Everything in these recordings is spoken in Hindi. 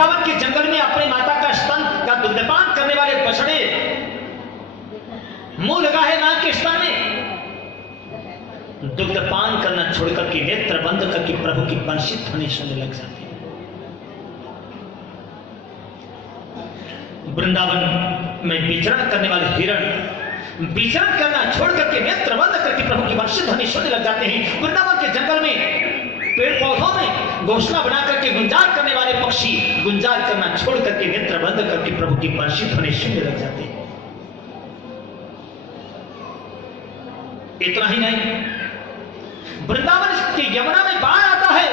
वृंदावन के जंगल में अपनी माता का स्तन का दुग्धपान करने वाले बछड़े मुंह लगा है नाक के स्तन में, दुग्धपान करना छोड़कर के नेत्र बंद करके प्रभु की बंशी ध्वनि सुनने लग जाते। वृंदावन में विचरण करने वाले हिरण विचरण करना छोड़ करके नेत्र बंद करके प्रभु की बंशी ध्वनि सुनने लग जाते हैं। वृंदावन के जंगल में पेड़ पौधों में घोषणा बना करके गुंजार करने वाले पक्षी गुंजार करना छोड़ करके नेत्र बंद करके प्रभु की बंशी ध्वनि सुनने लग जाते हैं। इतना ही नहीं, वृंदावन के यमुना में बाढ़ आता है।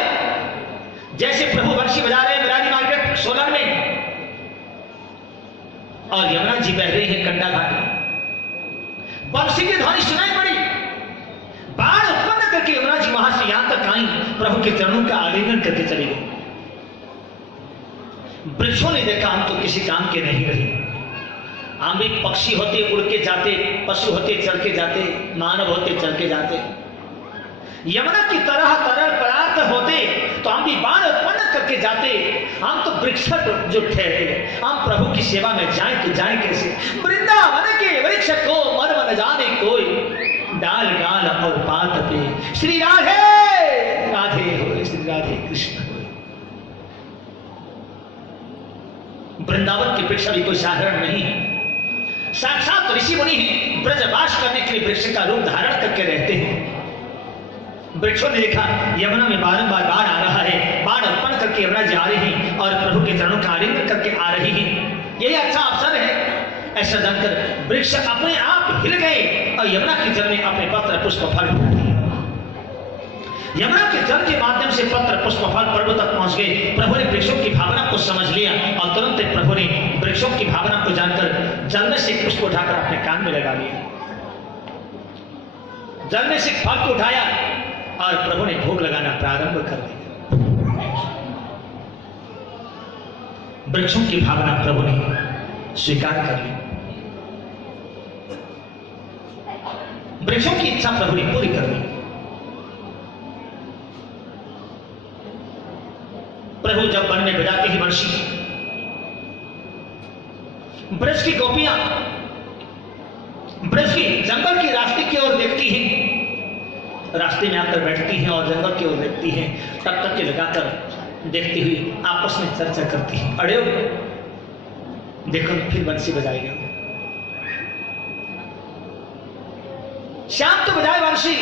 जैसे प्रभु बंशी बजा रहे हैं विराजी मार्केट सोलन में और यमुना जी बह रही है कंडा घाट में, बंशी की ध्वनि सुनाई पड़ी, बाढ़ उत्पन्न करके यमुना जी वहां से यहां तक आई, प्रभु के चरणों का आलिंगन करके चली गई। वृक्षों ने देखा हम तो किसी काम के नहीं रहे, हम भी पक्षी होते उड़ के जाते, पशु होते चल के जाते, मानव होते चल के जाते, यमुना की तरह तरल पदार्थ होते तो हम भी बाण उत्पन्न करके जाते, हम तो वृक्ष जो ठहरे, हम प्रभु की सेवा में जाएं तो जाएं कैसे। वृंदावन के वृक्ष को मन न जाने कोई, डाल डाल और पात पे श्री राधे राधे हो, श्री राधे कृष्ण हो। वृंदावन के वृक्ष भी कोई साधारण नहीं है, साक्षात ऋषि मुनि हैं, ब्रजवास करने के लिए वृक्ष का रूप धारण करके रहते हैं। वृक्षों ने देखा यमुना में बारंबार बाढ़ आ रहा है, बाढ़ उत्पन्न करके यमुना जी आ रही है और प्रभु के चरणों का आलिंगन करके आ रही है, यही अच्छा अवसर है। ऐसा जानकर वृक्ष अपने आप हिल गए और यमुना के जल में अपने पत्र पुष्प फल उठा दिए। यमुना के जल के माध्यम से पत्र पुष्प फल प्रभु तक पहुंच गए। प्रभु ने वृक्षों की भावना को समझ लिया और तुरंत प्रभु ने वृक्षों की भावना को जानकर जल में से पुष्प उठाकर अपने कान में लगा लिया, जल में से फल को उठाया और प्रभु ने भोग लगाना प्रारंभ कर दिया। वृक्षों की भावना प्रभु ने स्वीकार कर ली, वृक्षों की इच्छा प्रभु ने पूरी कर दी। प्रभु जब वन में बजाते ही बंशी, ब्रज की गोपियां ब्रज की जंगल की रास्ते की ओर देखती हैं, रास्ते में आकर बैठती हैं और जंगल की ओर देखती हैं, टक लगाकर देखती हुई आपस में चर्चा करती हैं। अरे देखो फिर बंसी बजाएगा, शाम तो बजाए बंसी,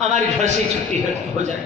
हमारी घर से छुट्टी हो जाए।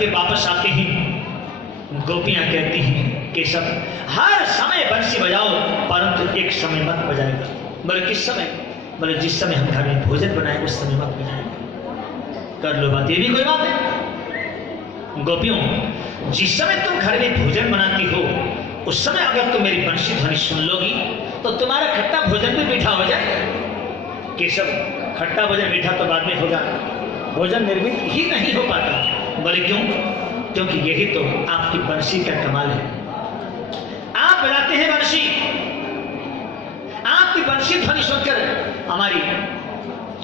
करके वापस आते हैं, गोपियां कहती हैं केशव हर समय बंसी बजाओ परंतु एक समय मत बजाएगा। बोले किस समय? बोले जिस समय हम घर में भोजन बनाए उस समय मत बजाएगा। कर लो बात, ये भी कोई बात है। गोपियों, जिस समय तुम घर में भोजन बनाती हो उस समय अगर तुम मेरी बंसी ध्वनि सुन लोगी तो तुम्हारा खट्टा भोजन भी मीठा हो जाएगा। केशव खट्टा भोजन मीठा तो बाद में होगा, भोजन निर्मित ही नहीं हो पाता। बोले क्यों? क्योंकि यही तो आपकी बंसी का कमाल है। आप बजाते हैं बंसी, आपकी बंसी ध्वनि सुनकर हमारी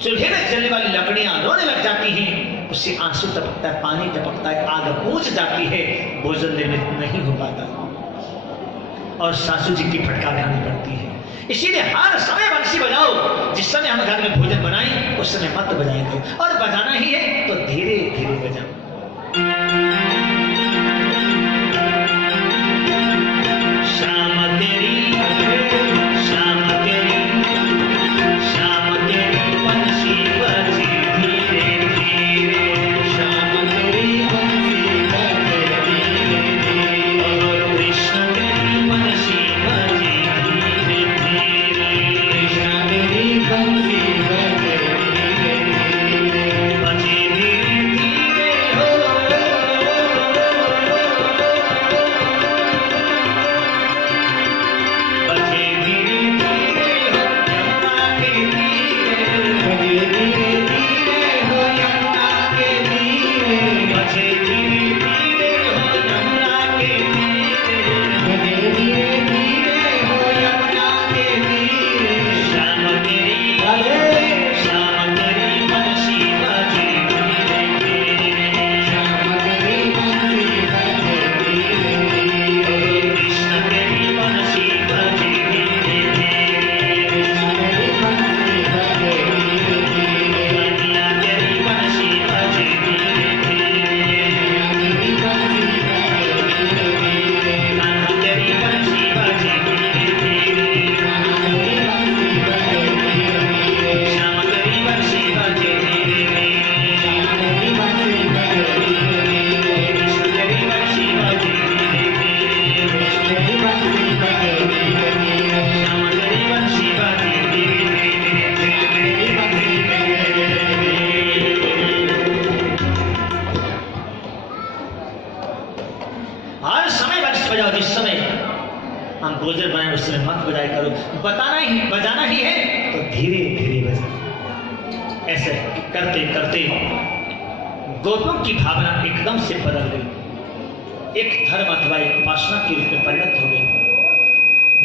चूल्हे में जलने वाली लकड़ियां रोने लग जाती हैं, उससे आंसू टपकता है, पानी टपकता है, आग बुझ जाती है, भोजन निर्मित नहीं हो पाता और सासू जी की फटकार खानी पड़ती है। इसीलिए हर समय बंसी बजाओ, जिस समय हम घर में भोजन बनाएं उस समय मत बजाएंगे, और बजाना ही है तो धीरे धीरे बजाओ। शाम तेरी बंसी बजे धीरे धीरे, शाम तेरी बंसी बजे धीरे धीरे, और कृष्ण तेरी बंसी बजे धीरे धीरे, कृष्ण तेरी बंसी बजे धीरे धीरे, बजे धीरे धीरे हो, बजे धीरे धीरे हो यमुना के तीरे, बजे धीरे धीरे हो यमुना के तीरे, बजे धीरे धीरे हो यमुना के तीरे, बजे धीरे धीरे हो यमुना के तीरे, शाम तेरी बंसी बजे धीरे धीरे, शाम तेरी बंसी बजे धीरे धीरे, कृष्ण तेरी बंसी बजे धीरे धीरे, कृष्ण तेरी बंसी बजे धीरे धीरे, कन्हैया तेरी बंसी बजे धीरे धीरे, तेरी बंसी बजे धीरे धीरे, कान्हा तेरी बंसी बजे धीरे धीरे, कान्हा तेरी बंसी बजे धीरे धीरे, श्याम तेरी बंसी बजे धीरे धीरे, श्याम तेरी बंसी बजे धीरे धीरे, कृष्ण तेरी बंसी बजे धीरे धीरे, कृष्ण तेरी बंसी बजे धीरे धीरे, श्याम तेरी बंसी बजे धीरे धीरे, कृष्ण तेरी बंसी बजे धीरे धीरे। हर समय बंसी बजाओ, जिस समय हम भोजन बनाए उस समय मत बजाया करो। बजाना ही है तो धीरे धीरे बजाओ। ऐसे करते करते गोपियों की भावना एकदम से बदल गई, एक धर्म अथवा एक उपासना के रूप में परिणत हो गई।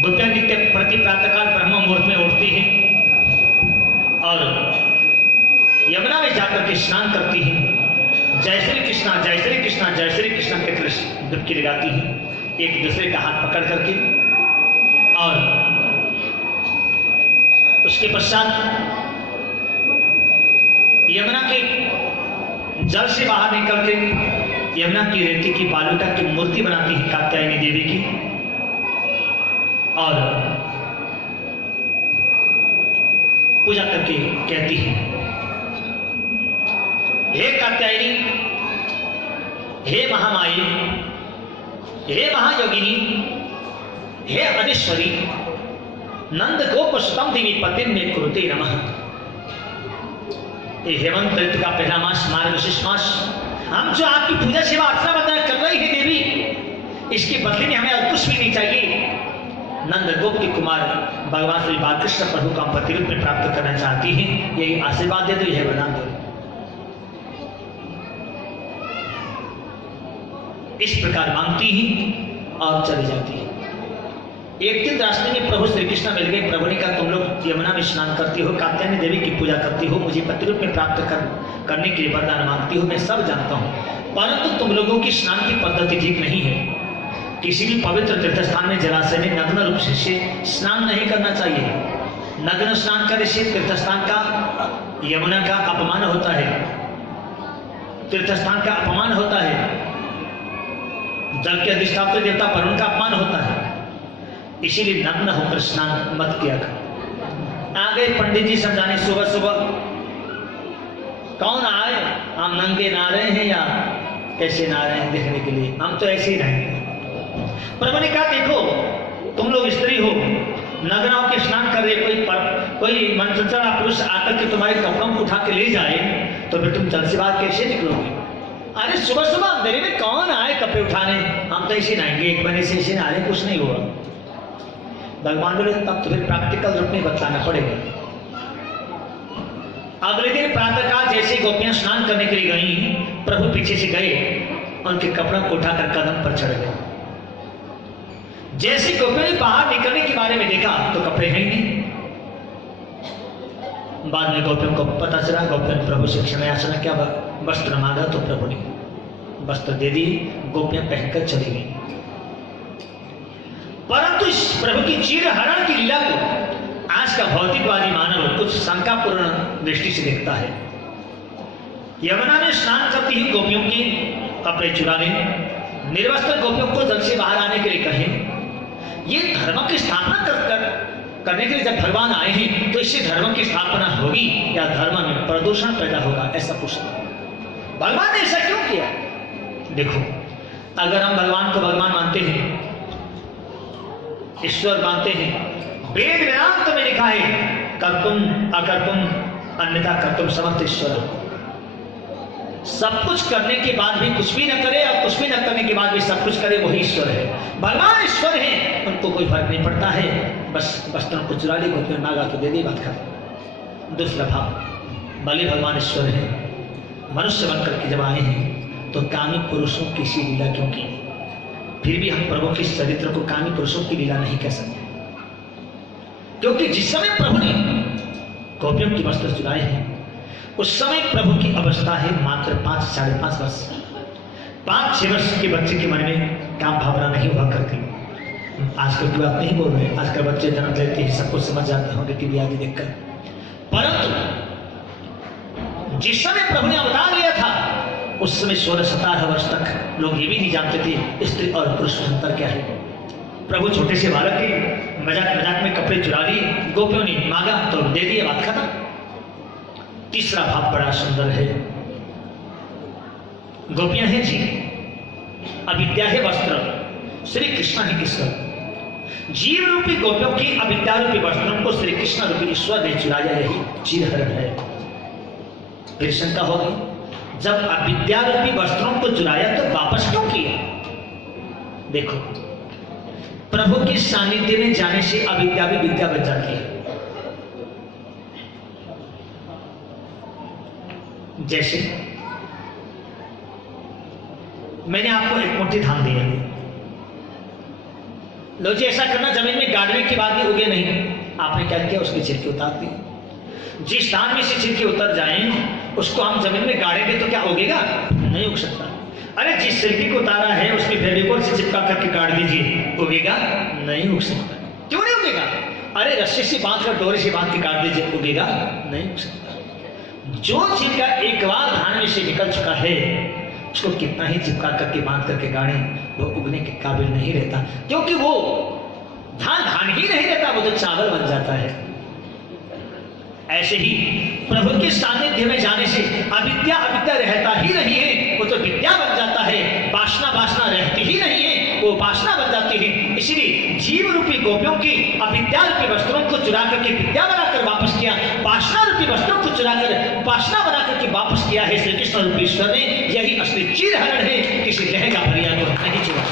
गोपियां नित्य प्रति प्रातःकाल ब्रह्म मुहूर्त में उठती हैं और यमुना में जाकर के स्नान करती हैं, जय श्री कृष्णा जय श्री कृष्णा जय श्री कृष्णा के डुबकी लगाती हैं एक दूसरे का हाथ पकड़ करके, और उसके पश्चात यमुना के जल से बाहर निकल के यमुना की रेती की बालुका की मूर्ति बनाती है कात्यायनी देवी की, और पूजा करके कहती है हे कात्यायनी, हे महामाई, हे महायोगिनी, हे अधीश्वरी, नंद गोप सुतम देवी पतिम में कुरुते नमः। ये हेमंत ऋतु का पहला मास, मार्गशीर्ष मास, हम जो आपकी पूजा सेवा अर्चना बंदना कर रही है देवी, इसके बदले में हमें और कुछ भी नहीं चाहिए। नंद गोप के कुमार भगवान श्री बालकृष्ण प्रभु का पति रूप में प्राप्त करना चाहती हैं, यही आशीर्वाद दे दो, यह वरदान दो। इस प्रकार मांगती ही और चली जाती है। एक दिन रास्ते में प्रभु श्री कृष्ण मिल गए। प्रभु ने कहा तुम लोग यमुना में स्नान करती हो, कात्यायनी देवी की पूजा करती हो, मुझे पति रूप में प्राप्त करने के लिए वरदान मांगती हो, मैं सब जानता हूँ, परंतु तुम लोगों की स्नान की पद्धति ठीक नहीं है। किसी भी पवित्र तीर्थ स्थान में जलाशय में नग्न रूप से स्नान नहीं करना चाहिए। नग्न स्नान करने से तीर्थ स्थान का, यमुना का अपमान होता है, तीर्थ स्थान का अपमान होता है, जल के अधिष्ठात्री देवता वरुण का अपमान होता है। इसीलिए नग्न होकर स्नान मत किया कर। आ गए पंडित जी समझाने सुबह सुबह, कौन आए, हम नंगे नहा रहे हैं या कैसे ना रहे हैं देखने के लिए, हम तो ऐसे ही रहेंगे। प्रभु ने कहा देखो तुम लोग स्त्री हो, नगरों के स्नान कर रहे, कोई मनचंचला पुरुष आकर के तुम्हारे कपड़ों को उठा के ले जाए तो फिर तुम जल से बाहर कैसे निकलोगे? अरे सुबह सुबह अंधेरे में कौन आए कपड़े उठाने, हम तो ऐसे नहाएंगे, एक महीने से ऐसे नहा रहे, कुछ नहीं हुआ। भगवान बोले तब तो फिर प्रैक्टिकल रूप में बताना पड़ेगा। अगले दिन प्रातःकाल जैसे गोपियां स्नान करने के लिए गई, प्रभु पीछे से गए, उनके कपड़ों को उठाकर कदम पर चढ़ गए। जैसे गोपियों ने बाहर निकलने के बारे में देखा तो कपड़े हैं ही नहीं। बाद में गोपियों को पता चला, गोपियों ने प्रभु से क्षमा याचना क्या वस्त्र मांगा तो प्रभु ने वस्त्र दे दी, गोपियां पहनकर चली गई। परंतु इस प्रभु की चीरहरण की लीला को आज का भौतिकवादी मानव कुछ शंकापूर्ण दृष्टि से देखता है। यमुना में स्नान करती हुई गोपियों के कपड़े चुरा ले, निर्वस्त्र गोपियों को जल से बाहर आने के लिए कहे, ये धर्म की स्थापना करने के लिए जब भगवान आए हैं तो इससे धर्म की स्थापना होगी या धर्म में प्रदूषण पैदा होगा, ऐसा पूछना। भगवान ने ऐसा क्यों किया? देखो, अगर हम भगवान को भगवान मानते हैं, ईश्वर मानते हैं, वेद वेदांत में लिखा है कर्तुम अकर्तुम अन्यथा कर्तुम समर्थ ईश्वर। सब कुछ करने के बाद भी कुछ भी न करे और कुछ भी न करने के बाद भी सब कुछ करे, वही ईश्वर है। भगवान ईश्वर है, उनको कोई फर्क नहीं पड़ता है, बस वस्त्रों को चुरा ली, गोपियों ने मांगा तो दे दी, बात खत्म। दूसरा भाव, भले भगवान ईश्वर है, मनुष्य बनकर के जब आए हैं तो कामी पुरुषों की सी लीला क्यों की? फिर भी हम प्रभु के चरित्र को कामी पुरुषों की लीला नहीं कह सकते, क्योंकि जिस समय प्रभु ने गोपियों की वस्त्र चुराए हैं उस समय प्रभु की अवस्था है मात्र 5 साढ़े 5 वर्ष। 5-6 वर्ष के बच्चे के मन में काम भावना नहीं हुआ करती। आजकल की बात नहीं बोल रहे, आजकल बच्चे जन्म लेते हैं, सब कुछ समझ जाते होंगे टीवी आदि देखकर। परंतु जिस समय प्रभु ने अवतार लिया था उस समय 16-17 वर्ष तक लोग ये भी नहीं जानते थे स्त्री और पुरुष में अंतर क्या है। प्रभु छोटे से बालक के मजाक मजाक में कपड़े चुरा लिए, गोपियों ने मांगा तो दे दिया, बात खत्म। तीसरा भाव बड़ा सुंदर है। गोपियां हैं जी, अविद्या है वस्त्र, श्री कृष्ण है ईश्वर। जीव रूपी गोपियों की अविद्या रूपी वस्त्रों को श्री कृष्ण रूपी ईश्वर ने चुराया, यही चीरहरण है। फिर शंका होगी, जब अविद्या रूपी वस्त्रों को चुराया तो वापस क्यों किया? देखो, प्रभु के सानिध्य में जाने से अविद्या भी विद्या बन जाती है। जैसे मैंने आपको एक मुट्ठी धान दिया, लो जी ऐसा करना, जमीन में गाड़ने की बात भी उगे नहीं। आपने क्या किया? उसकी छिलकी उतार दी। जिस स्थान में से छिलकी उतर जाए उसको हम जमीन में गाड़ेंगे तो क्या उगेगा? नहीं उग सकता। अरे जिस छिलकी को उतारा है उसकी फेविकोल से चिपका करके गाड़ दीजिए, उगेगा? नहीं उग सकता। क्यों नहीं उगेगा? अरे रस्सी से बांध कर, डोरी से बांध के काट दीजिए, उगेगा? नहीं उग सकता। जो छिलका एक बार धान में से निकल चुका है उसको कितना ही चिपका करके बांध करके गाड़े, वो उगने के काबिल नहीं रहता, क्योंकि वो धान ही नहीं रहता, वो तो चावल बन जाता है। ऐसे ही प्रभु के सानिध्य में जाने से अविद्या रहता ही नहीं है, वो तो विद्या बन जाता है। वासना रहती ही नहीं है, वो वासना बन जाती है। इसीलिए जीव रूपी गोपियों की अविद्या रूपी वस्त्रों को चुरा करके विद्या बनाकर वापस किया, वासना रूपी वस्त्रों को चुराकर वासना बना करके वापस किया है श्री कृष्ण रूपी ईश्वर ने। यही असली चीरहरण है, किसी लहंगा भरिया को नहीं चुरा।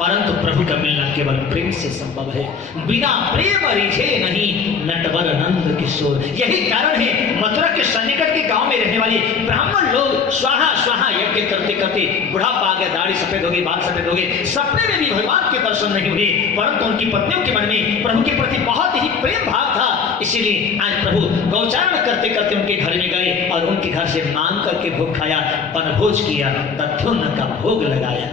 परंतु प्रभु का मिलना केवल प्रेम से संभव है, बिना प्रेम रिझे नहीं नटवर नंद किशोर। यही कारण है मथुरा के सन्निकट के गांव में रहने वाले ब्राह्मण लोग स्वाहा स्वाहा यज्ञ करते करते बुढ़ापा आ गया, दाढ़ी सफेद हो गई, बाल सफेद हो गए, सपने में भी भगवान के दर्शन नहीं हुए। परंतु उनकी पत्नियों के मन में प्रभु के प्रति बहुत ही प्रेम भाव था। इसीलिए आज प्रभु गौचारण करते करते उनके घर में गए और उनके घर से मांग करके भोग खाया, वनभोज किया, दध्योन्न का भोग लगाया।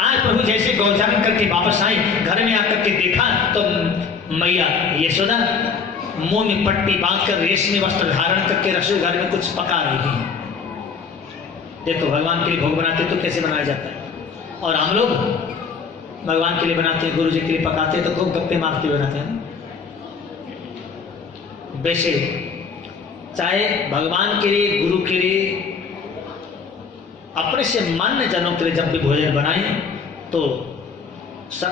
आज प्रभु जैसे गौचारण करके वापस आए, घर में आकर के देखा तो मैया यशोदा मुंह में पट्टी बांधकर रेशमी वस्त्र धारण करके रसोई घर में कुछ पका रही है। देखो, भगवान के लिए भोग बनाते तो कैसे बनाया जाता है, और हम लोग भगवान के लिए बनाते हैं, गुरु जी के लिए पकाते हैं तो खूब गप्पे मारते बनाते हैं। वैसे चाहे भगवान के लिए, गुरु के लिए, अपने से मान्य जनों के लिए जब भी भोजन बनाए तो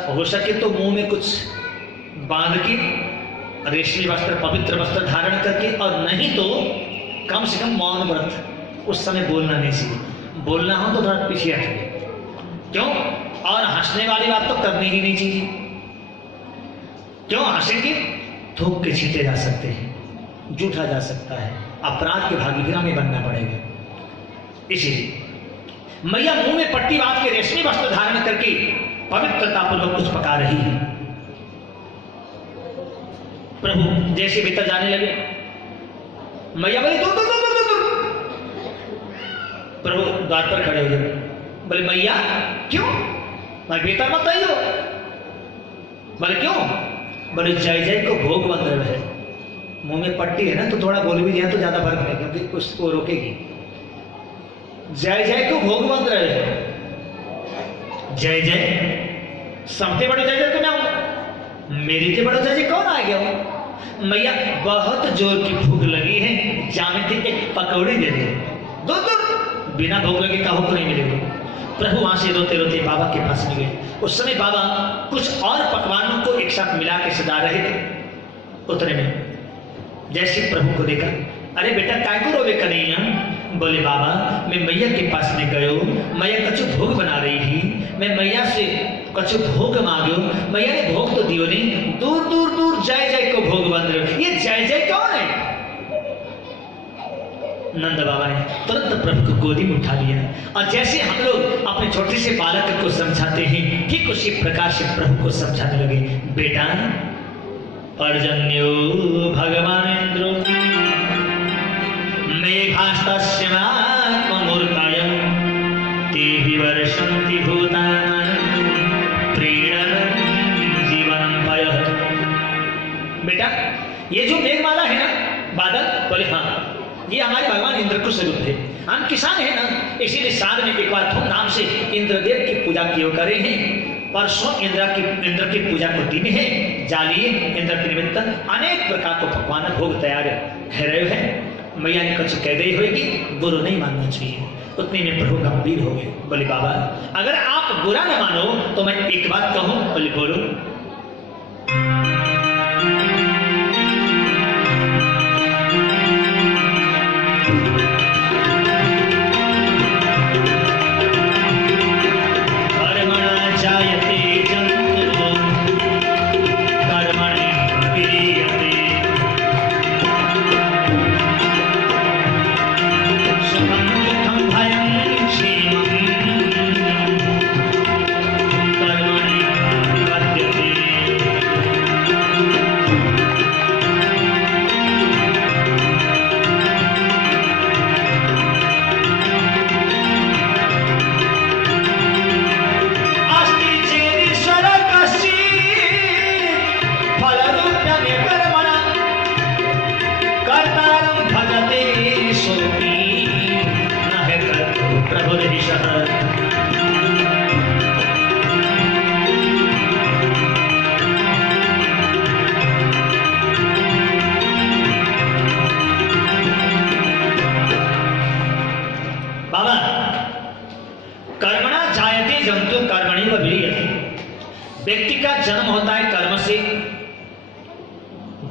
हो सके तो मुंह में कुछ बांध के, रेशमी वस्त्र, पवित्र वस्त्र धारण करके, और नहीं तो कम से कम मौन व्रत। उस समय बोलना नहीं चाहिए, बोलना हो तो थोड़ा पीछे हटे। क्यों? और हंसने वाली बात तो करनी ही नहीं चाहिए। क्यों हंसेंगे? थूक के छींटे जा सकते हैं, जूठा जा सकता है, अपराध के भागीदार में बनना पड़ेगा। इसीलिए मैया मुंह में पट्टी बांध के रेशमी वस्त्र धारण करके पवित्रता पूर्वक कुछ पका रही है। प्रभु जैसे भीतर जाने लगे, मैया बोले दूर दूर दूर दूर दूर। प्रभु द्वार पर खड़े हो गए, बोले मैया क्यों? मैं भीतर मत आइयो। बोले क्यों? बोले जय जय को भोग बंद है। मुंह में पट्टी है ना, तो थोड़ा बोल भी दिया तो ज्यादा फर्क नहीं, क्योंकि उसको रोकेगी। जय जय को भोग बंद रहे। जय जय सबसे बड़ो जय जय तो मैं हूं, मेरी से बड़ो जय जय कौन आ गया हूं? मैया बहुत जोर की भूख लगी है, जाने थे एक पकौड़ी दे दे। दो दो बिना भूख लगे का हुक्म नहीं मिलेगा। प्रभु वहां से रोते रोते बाबा के पास में गए। उस समय बाबा कुछ और पकवानों को एक साथ मिला के सजा रहे थे। उतने में जैसे प्रभु को देखा, अरे बेटा काय को रोवे कन्हैया? बोले बाबा मैं मैया के पास में गयो, मैया कछु भोग बना रही थी, मैं मैया से कछु भोग मांगो, मैया ने भोग तो दियो नहीं, दूर दूर दूर जय जय को भोग बंद रहे। ये जय जय कौन है? नंद बाबा ने तुरंत प्रभु को गोदी में उठा लिया, और जैसे हम लोग अपने छोटे से बालक को समझाते हैं, ठीक उसी प्रकार से प्रभु को समझाने लगे। बेटा पर्जन्यो भगवानेन्द्रो मेघास्तस्य नात्ममूर्तयं तेहि वर्षन्ति भूतानि प्रीणनं जीवनं पयः। बेटा ये जो मेघमाला है ना, बादल, बोले हाँ ये हमारे भगवान इंद्र को स्वरूप है। हम किसान है ना, इसीलिए साल में एक बार धूमधाम से इंद्रदेव की पूजा किया करे हैं। परसों इंद्र की पूजा को दिन है, जालिए इंद्र के निमित्त अनेक प्रकार के पकवान भोग तैयार है रहे हैं। मैया ने कुछ कह गई होगी, बुरा नहीं मानना चाहिए। उतने में प्रभु गंभीर हो गए। बोले बाबा अगर आप बुरा न मानो तो मैं एक बात कहूं। बोले बोलो। व्यक्ति का जन्म होता है कर्म से,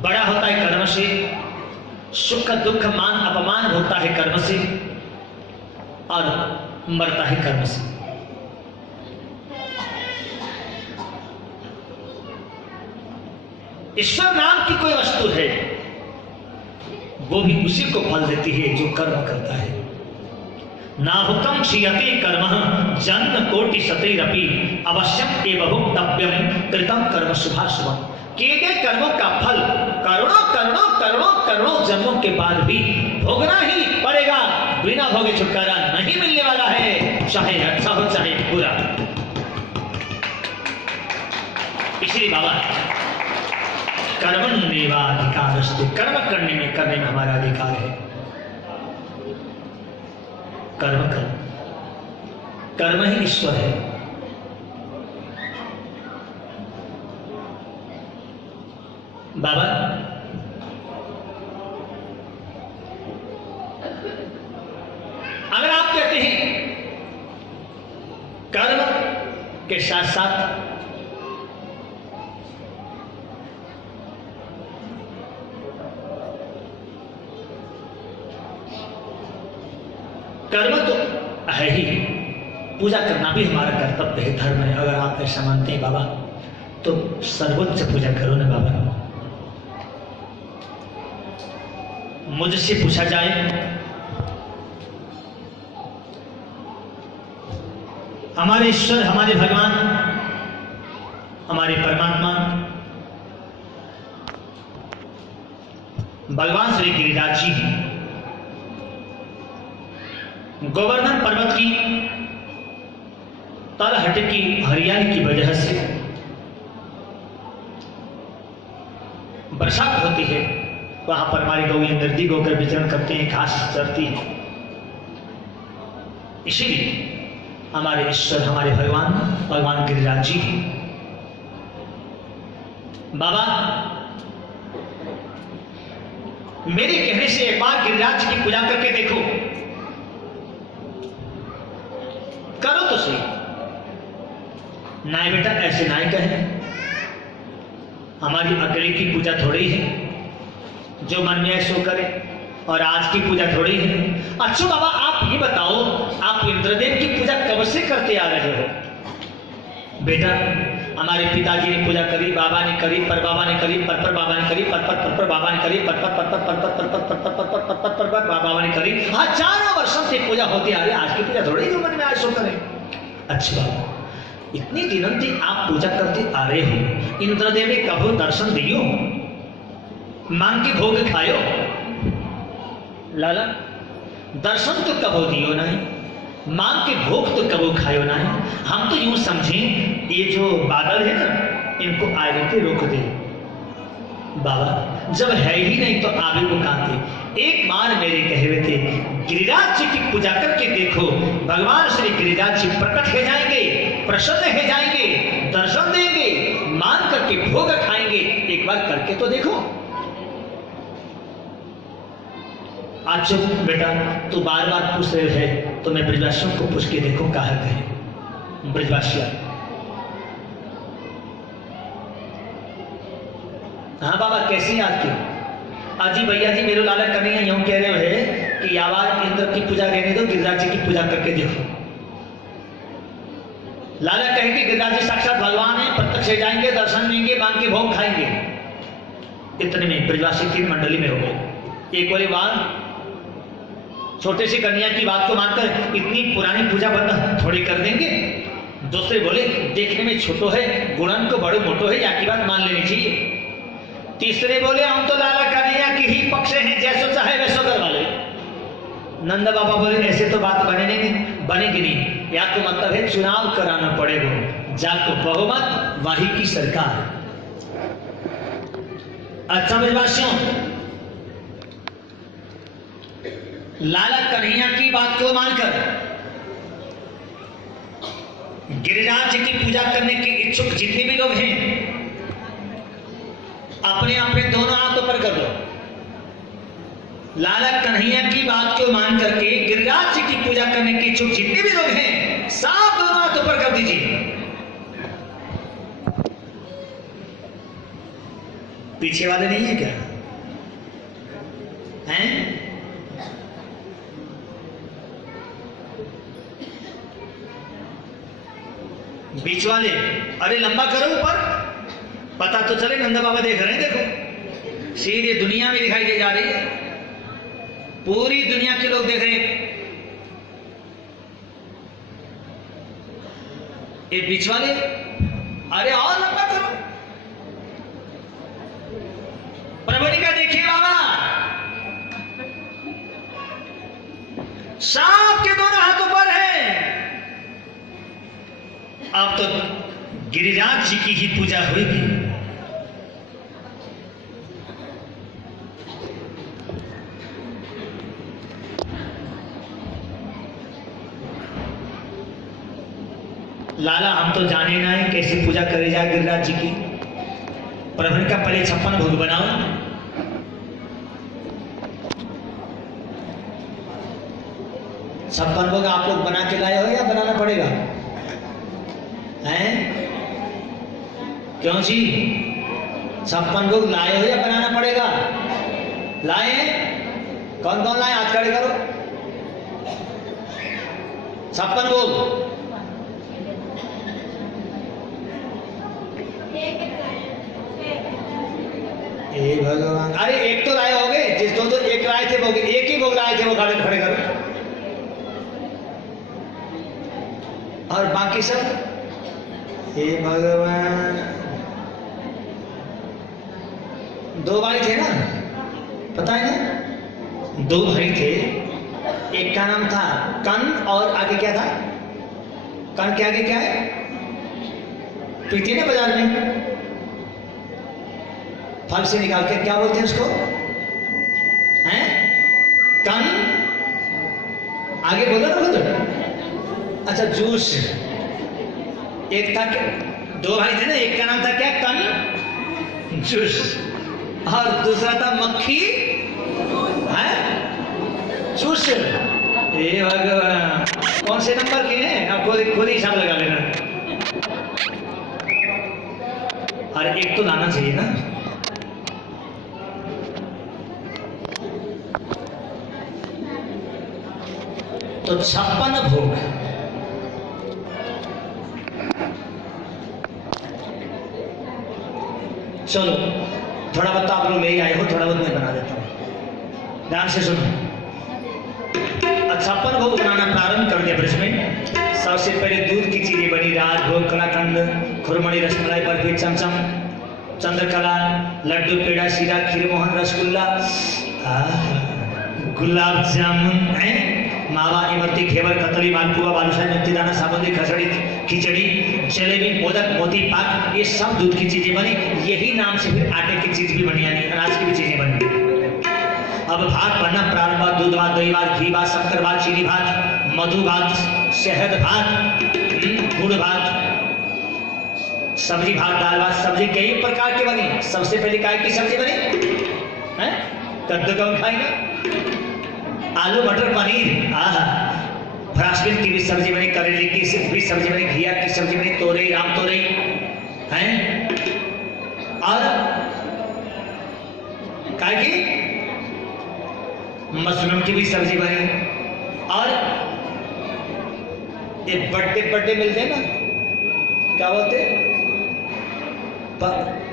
बड़ा होता है कर्म से, सुख दुख मान अपमान होता है कर्म से, और मरता है कर्म से। ईश्वर नाम की कोई वस्तु है, वो भी उसी को फल देती है जो कर्म करता है। नाहुकम क्षीयते कर्म जन्म कोटि शतैरपि अवश्यम एव भोक्तव्यम कृतम कर्म शुभाशुभम। किए गए कर्मों का फल करोड़ों करोड़ों करोड़ों करोड़ों जन्मों के बाद भी भोगना ही पड़ेगा, बिना भोगे छुटकारा नहीं मिलने वाला है, चाहे अच्छा हो चाहे बुरा। इसलिए बाबा कर्मण्येवाधिकारस्ते, कर्म करने में हमारा अधिकार है। कर्म कर्म ही ईश्वर है। बाबा साथ साथ कर्म तो है ही, पूजा करना भी हमारा कर्तव्य है, धर्म है। अगर आप ऐसा मानते हैं बाबा तो सर्वोच्च पूजा करो ना बाबा। मुझसे पूछा जाए हमारे ईश्वर, हमारे भगवान, हमारे परमात्मा भगवान श्री गिरिराज जी हैं। गोवर्धन पर्वत की तलहट की हरियाली की वजह से बरसात होती है, वहां पर हमारी गौएं निर्दीग होकर विचरण करते हैं, घास चरती है। इसीलिए हमारे ईश्वर, हमारे भगवान, भगवान गिरिराज जी हैं। बाबा मेरे कहने से एक बार गिरिराज की पूजा करके देखो, करो तो सही। नाय बेटा ऐसे नाय कहे, हमारी अकेले की पूजा थोड़ी है, जो मन में है सो करे, और आज की पूजा थोड़ी है। अच्छा बाबा आप ये बताओ, आप इंद्रदेव की पूजा कब से करते आ रहे हो? बेटा हमारे पिताजी ने पूजा करी, बाबा ने करी, पर बाबा ने करी, पर बाबा ने करी, पर बाबा ने करी, पर बाबा ने करी, हजारों वर्षों से पूजा होती आ रही है, आज की पूजा थोड़ी जो मन में आज सो करे। अच्छा बाबा इतनी दिनों से आप पूजा करते आ रहे हो, इंद्रदेव कभू दर्शन दियो, मांग के भोग खायो? लाला दर्शन तो कभू दियो नहीं, मांग के भोग तो कबो खायो नहीं। हम तो यूं समझें ये जो बादल है ना, इनको आगे पे रोक दे। बाबा जब है ही नहीं तो आगे को कांते। एक बार मेरे कहे हुए थे गिरिराज जी की पूजा करके देखो, भगवान श्री गिरिराज जी प्रकट हो जाएंगे, प्रसन्न हो जाएंगे, दर्शन देंगे, मान करके भोग खाएंगे। एक बार करके तो देखो। आज बेटा तू बार बार पूछ रहे है तो मैं ब्रजवासियों को पूछ के देखो कहा कहे। ब्रजवासिया हाँ बाबा कैसी याद की? अजी भैया जी मेरे लाला कन्हैया यूं कह रहे हैं कि आवाज इंद्र की पूजा रहने दो, गिरिराज जी की पूजा करके देखो। लाला कहे कि गिरिराज जी साक्षात भगवान है, प्रत्यक्ष जाएंगे, दर्शन देंगे, मांग के भोग खाएंगे। इतने में ब्रजवासी 3 मंडली में हो गए। एक बोले वाह छोटे से कन्या की बात को मानकर इतनी पुरानी पूजा बंद थोड़ी कर देंगे। दूसरे बोले देखने में छोटो है, गुणन को बड़ो मोटो है, या की बात मान लेनी चाहिए। तीसरे बोले हम तो लाला कन्हैया की ही पक्ष हैं, जैसो चाहे वैसो कर वाले। नंद बाबा बोले ऐसे तो बात बनेगी नहीं, या तो मतलब है चुनाव कराना पड़ेगा, जाको बहुमत वही की सरकार। अच्छा ब्रजवासियों लाला कन्हैया की बात को मानकर गिरिराज की पूजा करने के इच्छुक जितने भी लोग हैं अपने अपने दोनों हाथों पर कर लो। लाला कन्हैया की बात को मान करके गिरिराज जी की पूजा करने के इच्छुक जितने भी लोग हैं सब दोनों हाथों पर कर दीजिए। पीछे वाले नहीं है क्या? हैं? बीच वाले अरे लंबा करो ऊपर, पता तो चले नंदा बाबा देख रहे हैं। देखो सीधे दुनिया में दिखाई दे जा रही है, पूरी दुनिया के लोग देख रहे हैं। ये बीच वाले अरे और लंबा करो, प्रवणिका देखिए बाबा, सांप के दोनों हाथों पर है। अब तो गिरिराज जी की ही पूजा होगी। लाला हम तो जाने ना है कैसी पूजा करे जाए गिरिराज जी की। प्रभु का पहले 56 भोग बनाओ। छप्पन भोग आप लोग बना के लाए हो या बनाना पड़ेगा? हैं? क्यों जी? 56 भोग लाए हो या बनाना पड़ेगा? लाए हैं? कौन कौन लाए? हाथ खड़े करो। 56 भोग हे भगवान, अरे एक तो लाए होगे, जिस दो एक लाए थे भोग, एक ही भोग लाए थे, वो खड़े खड़े करो। और बाकी सब? हे भगवान, 2 भाई थे ना, पता है ना? 2 भाई थे, एक का नाम था कन और आगे क्या था? कन के आगे क्या है? पीते ना बाजार में फल से निकाल के, क्या बोलते हैं उसको? हैं? कन आगे बोलो ना, बोलो। अच्छा, जूस। एक था, 2 भाई थे ना, एक का नाम था क्या? कन जूस, और दूसरा था मक्खी है जूस। ये भगवान, कौन से नंबर के हैं? आप खुद ही हिसाब लगा लेना। और एक तो लाना चाहिए ना। तो 56 भोग चलो, थोड़ा बहुत आप लोग ले आए हो, थोड़ा बहुत मैं बना देता हूं, ध्यान से सुनो। 56 भोग बनाना प्रारंभ कर दिया ब्रज में। सबसे पहले दूध की चीजें बनी, राजभोग, कलाकंद, खुरमणी, रसमलाई, बर्फी, चमचम, चंद्रकला, लड्डू, पेड़ा, शीरा, खीर, मोहन, रसगुल्ला, गुलाब जामुन है, मावा, इमरती, घेवर, कतली, मालपुआ, बालूशाही, मुक्तिदाना, साबुंदी, खसड़ी, खिचड़ी, जलेबी, मोदक, मोती पाक, ये सब दूध की चीजें बनी। यही नाम से फिर आटे की चीज भी बनी, यानी अनाज की भी चीजें बनी। अब भात बनना प्रारंभ हुआ। दूध भात, दही भात, घी भात, शक्कर भात, चीनी भात, मधु भात, शहद भात, गुड़ भात, सब्जी भात, दाल भात। सब्जी कई प्रकार की बनी। सबसे पहले काय की सब्जी बनी? है कद्दू, कौन खाएगा? आलू, मटर, पनीर, फ्रांसबीन की भी सब्जी बनी, करेले की भी सब्जी बनी, घिया की सब्जी बनी, तोरई, राम तोरई हैं, और काय की? मशरूम की भी सब्जी बनी। और ये बड़े मिलते हैं ना, क्या बोलते?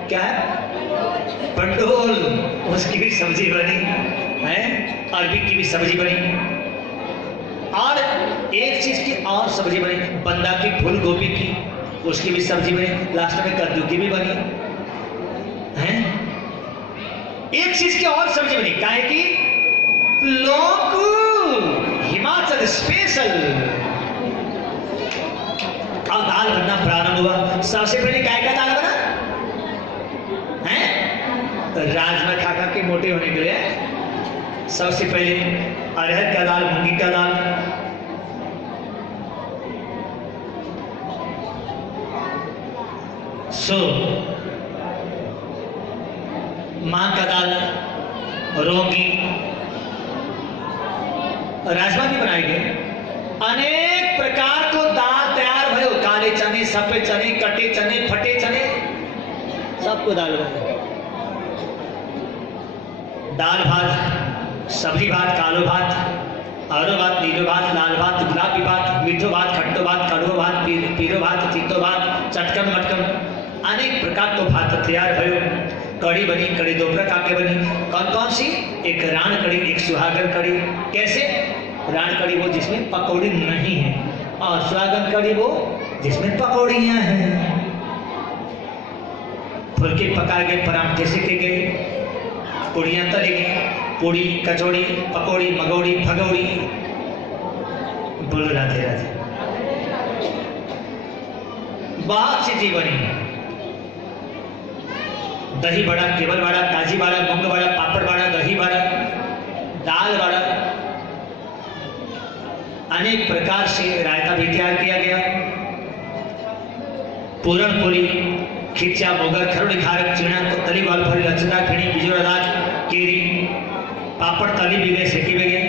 क्या है? पंडोल, उसकी भी सब्जी बनी है। अरबी की भी सब्जी बनी। और एक चीज की और सब्जी बनी, बंदा की, फूल गोभी की, उसकी भी सब्जी बनी। लास्ट में कद्दू की भी बनी है। एक चीज की और सब्जी बनी, काहे की? लोग हिमाचल स्पेशल। अब दाल बनना प्रारंभ हुआ। सबसे पहले काय का दाल बना है? तो राजमा खा खा के मोटे होने के लिए सबसे पहले अरहर का दाल, मूंगी का दाल, मां का दाल, रोंगी, राजमा भी बनाए गए। अनेक प्रकार को दाल तैयार भयो। काले चने, सफेद चने, कटे चने, फटे चने, सबको दाल बने। दाल भात, सब्जी भात, कालो भात, आरो भात, नीलो भात, लाल भात, गुलाबी भात, मीठो भात, खट्टो भात, कड़वो भात, पीरो भात, तीतो भात, चटकन मटकन, अनेक प्रकार को भात तैयार भयो। कड़ी बनी। कड़ी 2 प्रकार की बनी। कौन कौन सी? एक रान कड़ी, एक सुहागन कड़ी। कैसे? रान कड़ी वो जिसमें पकौड़ी नहीं है, और सुहागन कड़ी वो जिसमें पकौड़ियां हैं। फुलके पकाए गए, परांठे सेके गए, पूड़ियां तली गई, पूड़ी, कचौड़ी, पकौड़ी, मगौड़ी, भगौड़ी। बोलो राधे राधे। बहुत सी चीज बनी। दही बड़ा, केवल बड़ा, काजी बड़ा, मूंग बड़ा, पापड़ बड़ा, दही बड़ा, दाल बड़ा, अनेक प्रकार से रायता भी तैयार किया गया। पूरन पूरी, खिचा, मोगर, खरुड़ी, खारक, चीना, तली, वाल भरी, लचदा, खिणी, बिजोड़ा दाल, केरी, पापड़ तली भी गए, सेके भी गए,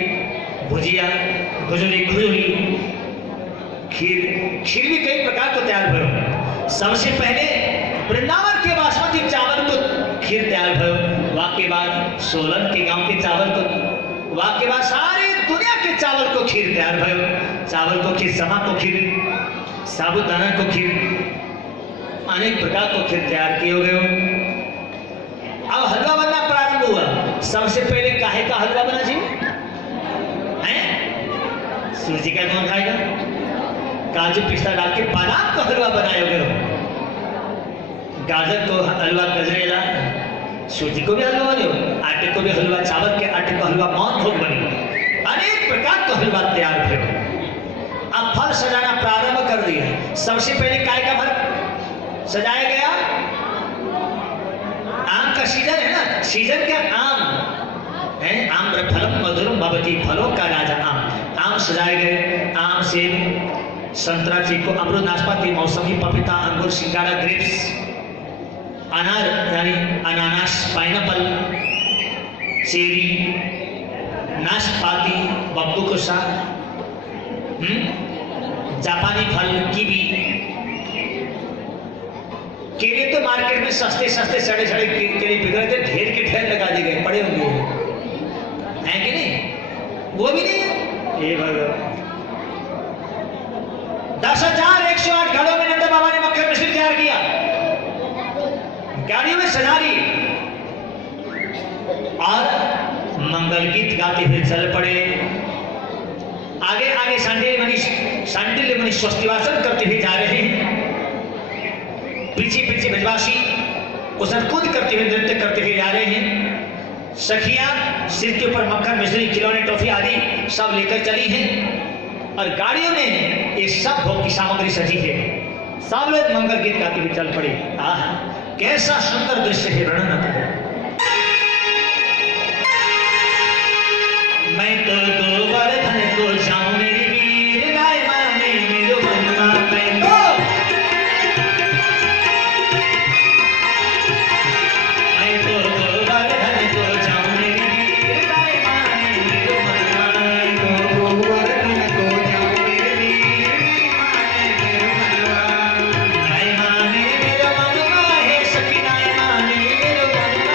भुजिया, खुजूरी, खीर भी कई प्रकार को तैयार करो। सबसे पहले वृंदावन के बासमती चावल को खीर तैयार भयो, वाके बाद सोलन के गांव के चावल को, वाके बाद सारी दुनिया के चावल को खीर तैयार भयो। चावल को खीर, समा को खीर, साबुदाना को खीर, अनेक प्रकार को खीर तैयार किए गए। अब हलवा बनना प्रारंभ हुआ। सबसे पहले काहे का हलवा बना जी? हैं? सूजी का कौन खाएगा? काजू पिस्ता डाल के बादाम का हलवा बनाए गए। गाजर को हलवा, गजरेला, सूजी को भी हलवा बने, आटे को भी हलवा, चावल के आटे को हलवा, मौन भोग बनी, अनेक प्रकार का हलवा तैयार हुए। अब फल सजाना प्रारंभ कर दिया। सबसे पहले काय का फल सजाया गया? आम का सीजन है ना, सीजन क्या? आम है। आम्रफलम मधुरम भवति, फलों का राजा आम। आम सजाए गए। आम, सेब, संतरा, चीकू, अमरूद, नाशपाती, मौसमी, पपीता, अंगूर, सिंगारा, ग्रेप्स, अनार यानी अनानास, पाइनएप्पल, चेरी, नाशपाती, बब्बूकोसा, जापानी फल, कीवी, केले तो मार्केट में सस्ते सस्ते सड़े सड़े केले बिक रहे थे, ढेर के ढेर लगा दिए गए, पड़े होंगे हैं कि नहीं? वो भी नहीं है। ये भगवान 10,108 घड़ों में नंद बाबा ने मक्खन मिश्री तैयार किया, गाड़ियों में सजा दी और मंगल गीत गाते हुए चल पड़े। आगे आगे सांडिल्य मनी स्वस्तिवासन करते हुए जा रहे हैं। पीछे पीछे ब्रजवासी उछल कूद करते हुए, नृत्य करते हुए जा रहे हैं। सखियां सिर के ऊपर मक्खन मिश्री, खिलौने, टॉफी आदि सब लेकर चली हैं और गाड़ियों में ये सब भोग की सामग्री सजी है। सब लोग मंगल गीत गाते हुए चल पड़े। आह, कैसा सुंदर दृश्य है, वर्णन न करें। मैं तो गोवर्धन को जाऊं मेरी वीर, गाय माने मेरो मनवा। मैं तो गोवर्धन को जाऊं मेरी वीर, गाय माने मेरो मनवा। मैं तो गोवर्धन को जाऊं मेरी वीर, गाय माने मेरो मनवा। हे सखी गाय माने मेरो मनवा।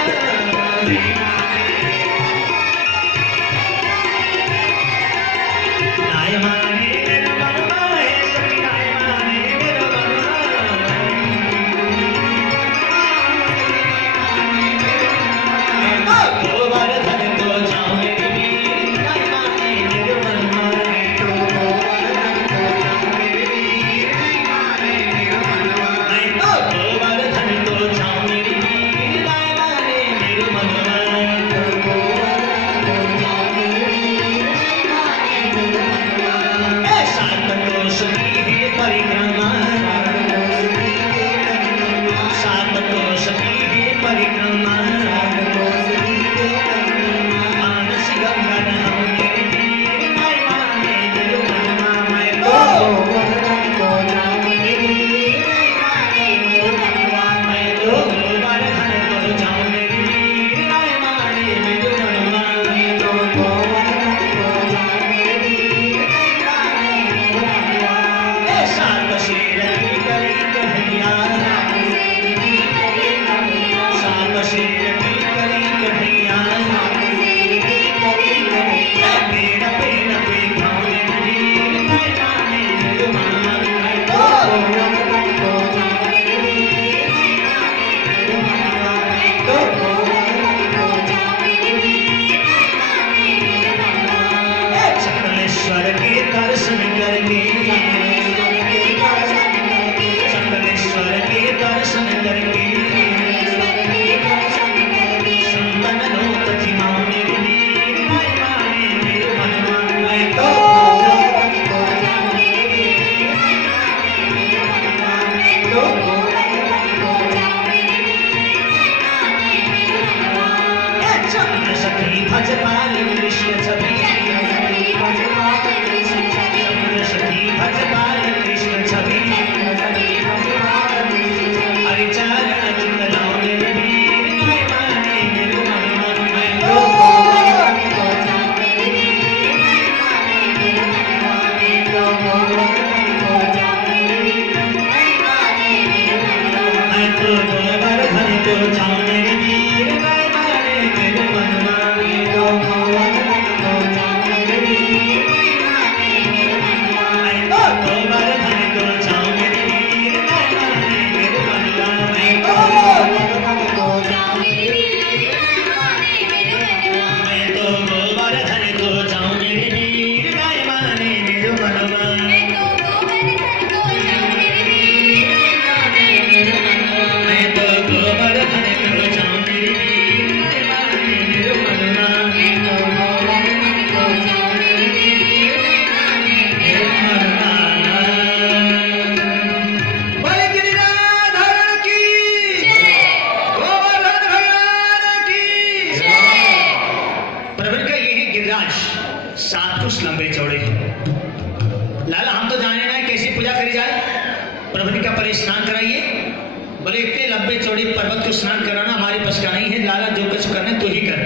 Sim. स्नान कराना हमारे बस का नहीं है, लाला जो कुछ करने तो ही कर।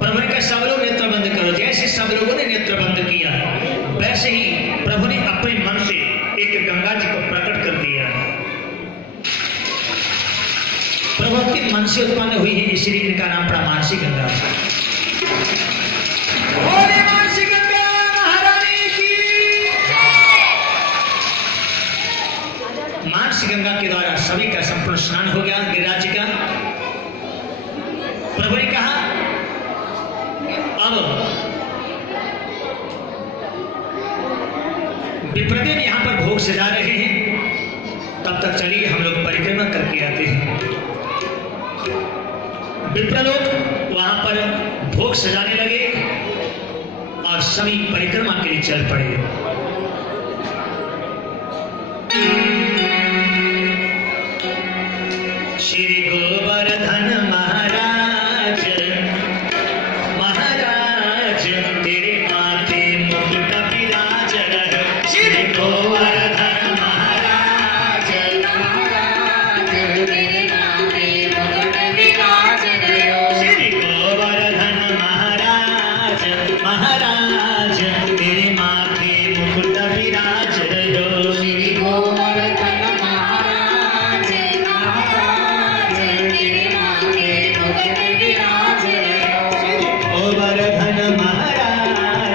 प्रभु ने कहा सब लोग नेत्र बंद करो। जैसे सब लोगों ने नेत्र बंद किया वैसे ही प्रभु ने अपने मन से एक गंगा जी को प्रकट कर दिया। प्रभु के मन से उत्पन्न हुई है, इसलिए इनका नाम पड़ा मानसी गंगा। बोले मानसी गंगा महारानी की। मानसी गंगा के द्वारा सभी का संपूर्ण स्नान हो गया गिरिराज का। प्रभु ने कहा अब विप्रदेव यहां पर भोग सजा रहे हैं, तब तक चलिए हम लोग परिक्रमा करके आते हैं। विप्र लोग वहां पर भोग सजाने लगे और सभी परिक्रमा के लिए चल पड़े। श्री गोवर्धन महाराज महाराज तेरे माथे मुकुट विराज रहे। श्री गोवर्धन महाराज महाराज तेरे माथे मुकुट विराज रहे। श्री गोवर्धन महाराज महाराज तेरे माथे मुकुट विराज रहे। श्री गोवर्धन महाराज महाराज तेरे माथे मुकुट विराज रहे। गोवर्धन महाराज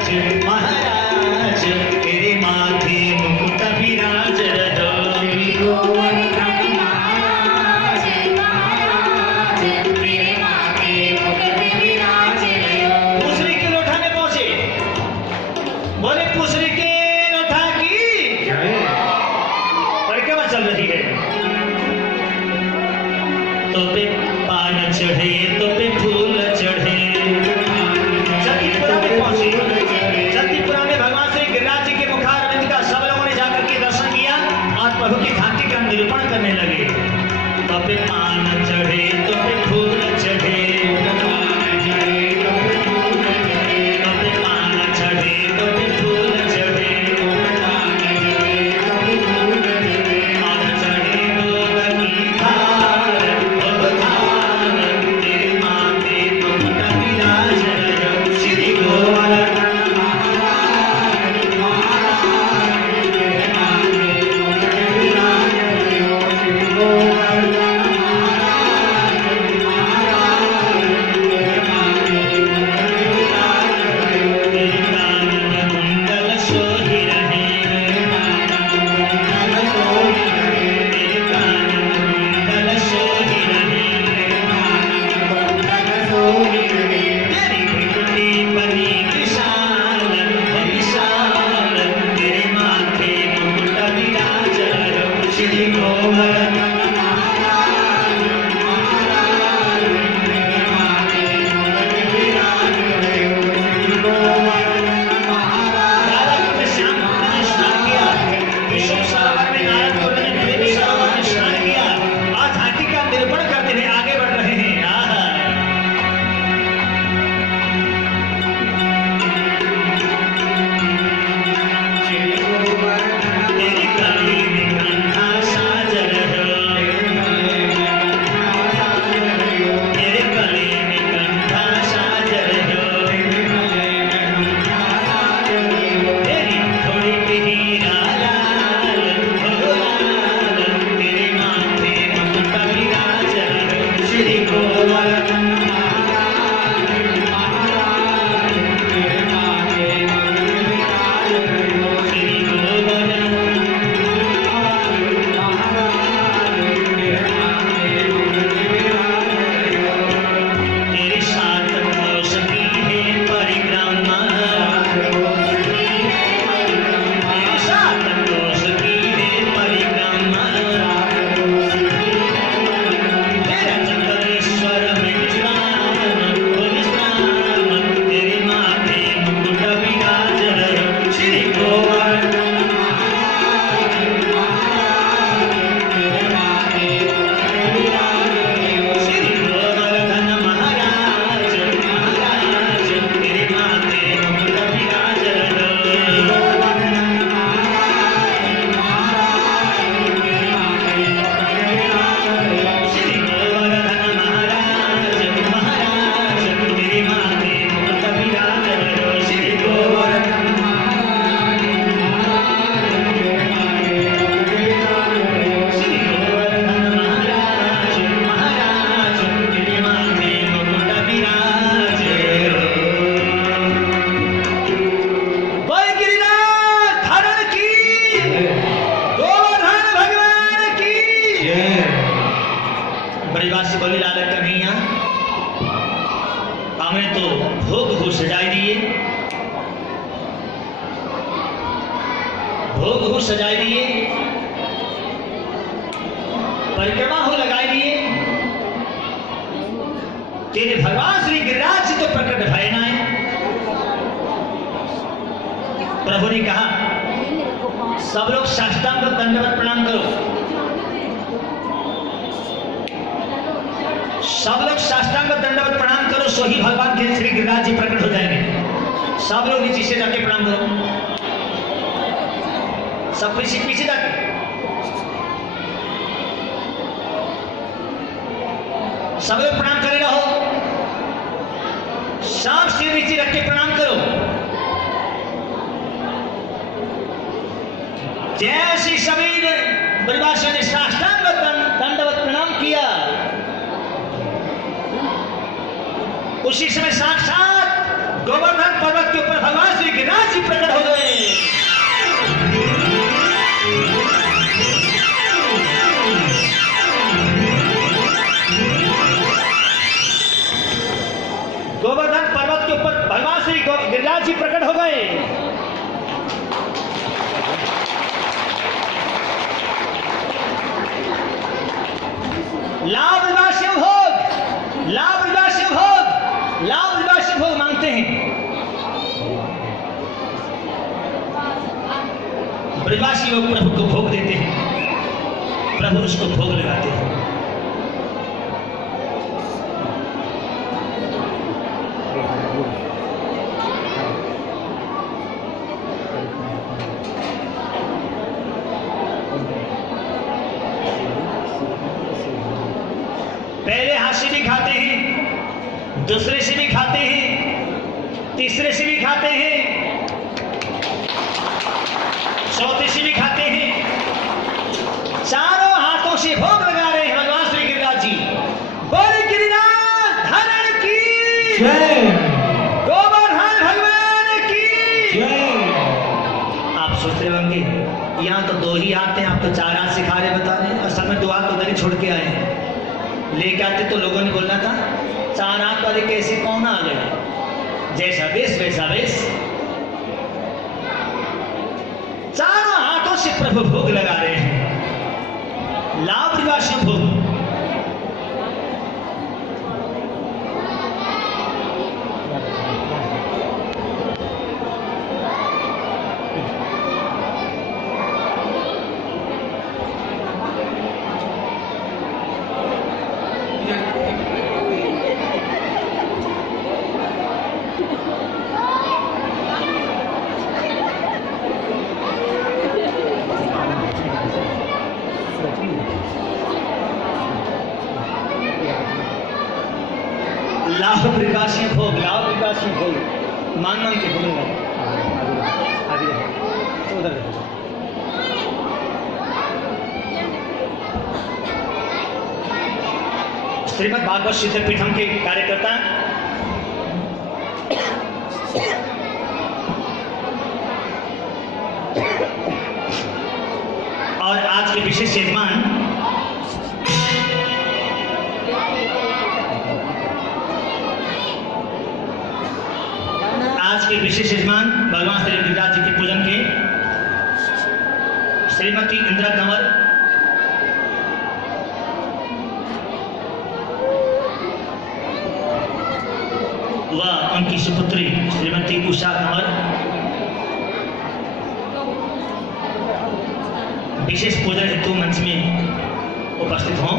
महाराज तेरे माथे मुकुट विराज रहे। गोवर्धन महाराज महाराज तेरे माथे मुकुट विराज रहे। पूसरी के लोठा में पहुंचे, बोले पूसरी के लोठा की परिक्रमा चल रही है। तो पे पान चढ़े तो पे फूल चढ़े। जतिपुरा में पहुंचे। जतिपुरा में भगवान श्री गिरिराज जी के मुखारविंद का सब लोगों ने जाकर के दर्शन किया और प्रभु की झांकी का निरूपण करने लगे। तो पे पान चढ़े तो पे फूल चढ़े। तो पे पान चढ़े तो पे फूल चढ़े। और चढ़े दूध की धार धार तेरे माथे मुकुट विराज रहे। श्री गोवर्धन महाराज महाराज तेरे माथे मुकुट विराज रहे। श्री गोवर्धन महाराज महाराज तेरे माथे मुकुट विराज रहे। तेरे कान में कुंडल सोहि रहे। कुंडल सोहि रहे। तेरे कान में कुंडल सोहि रहे। कुंडल सोहि रहे। तेरी भृकुटी बनी विशाल विशाल तेरे माथे मुकुट विराज रहे। श्री गोवर्धन महाराज महाराज तेरे माथे मुकुट विराज रहे। श्री गोवर्धन महाराज। नारद ने श्याम कुंड में स्नान किया। विश्व सरोवर में नारद कुंड में त्रिवेणी सरोवर में स्नान किया और झांकी का निरूपण करते हुए आगे बढ़ रहे हैं। तेरे गले में कंठा साज रहे। तेरे गले में कंठा साज रहे। तेरी थोड़ी पे हीरा लाल हो लाल तेरे माथे मुकुट विराज रहे। श्री गोवर्धन महाराज महाराज तेरे माथे मुकुट विराज रहे। श्री गोवर्धन महाराज तेरे माथे मुकुट विराज रहे। तेरी सात कोस की है परिक्रमा। तेरी सात कोस की है परिक्रमा। तेरा चक्रेश्वर में हमें तो भोग हो सजाई दिए, भोग हो सजाई दिए, परिक्रमा हो लगाई दिए। तेरे भगवान श्री गिरिराज जी तो प्रकट भय ना है। प्रभु ने कहा सब लोग साष्टांग दंडवत प्रणाम करो, सब लोग साष्टांग दंडवत प्रणाम करो, सो ही भगवान के श्री गिरिराज जी प्रकट हो जाएंगे। सब लोग नीचे से जाके प्रणाम करो, सब पीछे पीछे जाके। सब लोग प्रणाम करे रहो, सांप सिर नीचे रख के प्रणाम करो। जैसे सभी ब्रजवासियों ने साष्टांग दंडवत प्रणाम किया, उसी समय साक्षात गोवर्धन पर्वत के ऊपर भगवान श्री गिरिराज जी प्रकट हो गए। गोवर्धन पर्वत के ऊपर भगवान श्री गिरिराज जी प्रकट हो गए। लाभ ब्रजवासी भोग, लाभ ब्रजवासी भोग, लाभ ब्रजवासी भोग मांगते हैं। ब्रजवासी लोग प्रभु को भोग देते हैं, प्रभु उसको भोग लगाते हैं। पहले हाथ से भी खाते हैं, दूसरे से भी खाते हैं, तीसरे से भी खाते हैं, चौथे से भी खाते हैं। चारों हाथों से भोग लगा रहे हैं भगवान श्री गिरिराज जी। बोल गिरिराज धरण की जय, गोवर्धन भगवान की जय। आप सोचते होंगे यहाँ तो दो ही हाथ हैं, आप तो चार हाथ से खा रहे बता रहे हैं। असल में दो हाथ उधर ही छोड़ के आए हैं, लेके आते तो लोगों ने बोलना था चार हाथ वाले कैसे कौन आ गए, जैसा वेश वैसा वेश। चारों हाथों से प्रभु भोग लगा रहे हैं, लाभ ब्रजवासी भोग। लाभ प्रकाशी भोग, लाभ प्रकाशी भोग मान मान के बोलेगा। उधर श्रीमद् भागवत सिद्धपीठम के कार्यकर्ता और आज के विशेष यजमान विशेष यजमान भगवान श्री गिरिराज जी के पूजन के श्रीमती इंदिरा कंवर, व उनकी सुपुत्री श्रीमती उषा कंवर विशेष पूजन हेतु मंच में उपस्थित हों।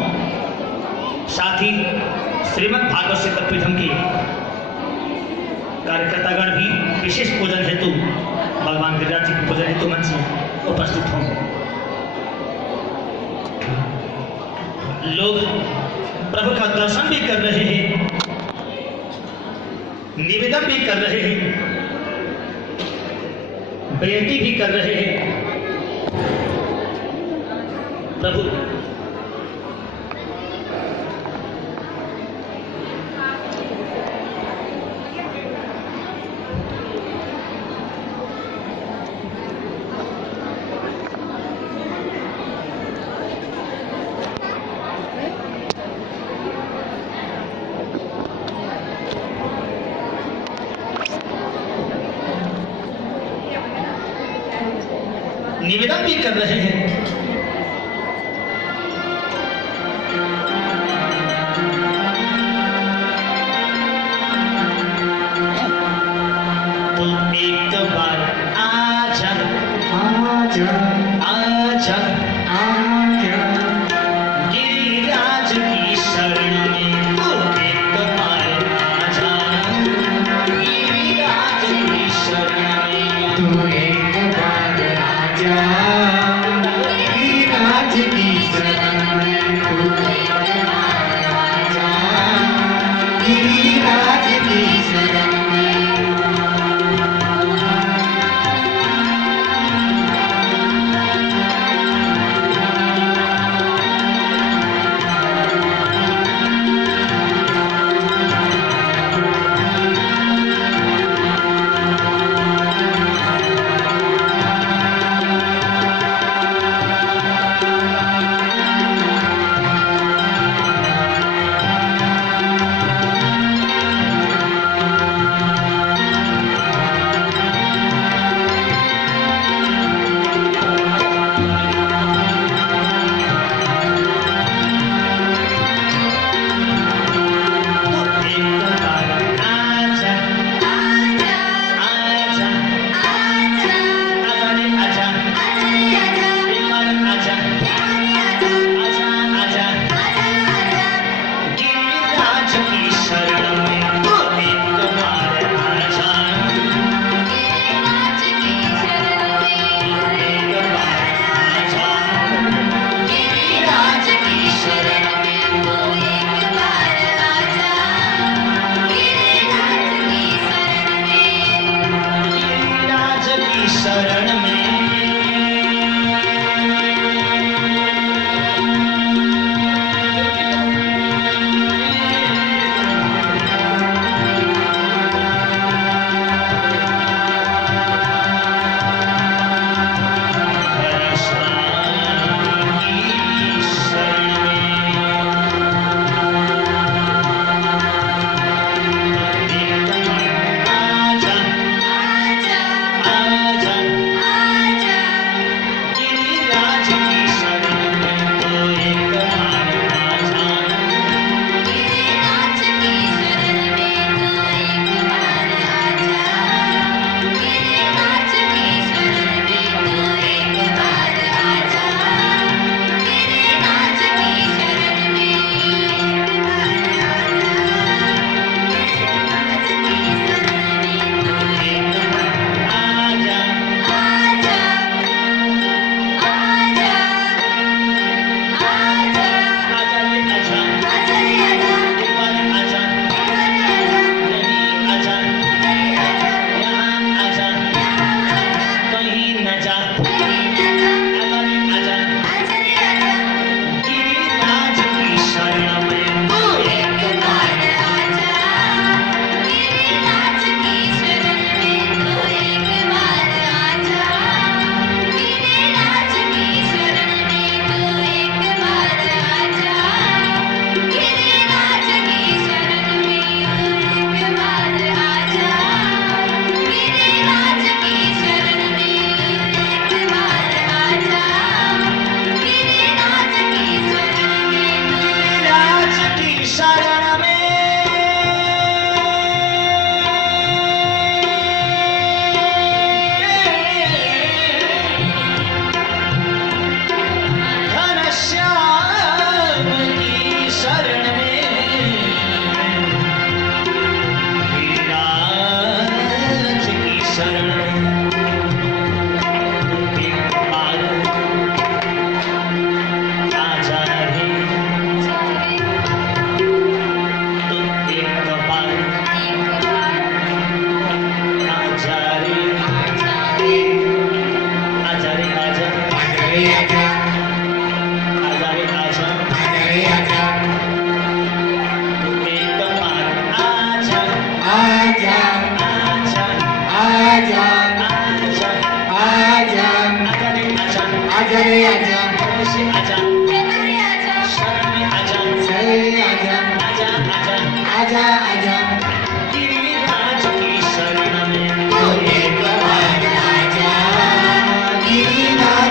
साथ ही श्रीमद् भागवत सिद्धपीठम की कार्यकर्तागण भी विशेष पूजन हेतु भगवान गिरिराज जी के पूजन हेतु मंच में उपस्थित हों। लोग प्रभु का दर्शन भी कर रहे हैं, निवेदन भी कर रहे हैं, बेनती भी कर रहे हैं। प्रभु निवेदन भी कर रहे हैं। तो एक बार आजा आजा आजा आजा गिरिराज की शरण में, तो एक बार आजा गिरिराज की शरण में। तू एक बार आजा गिरिराज की शरण में। तू एक बार आजा गिरिराज की शरण में। गिरिराज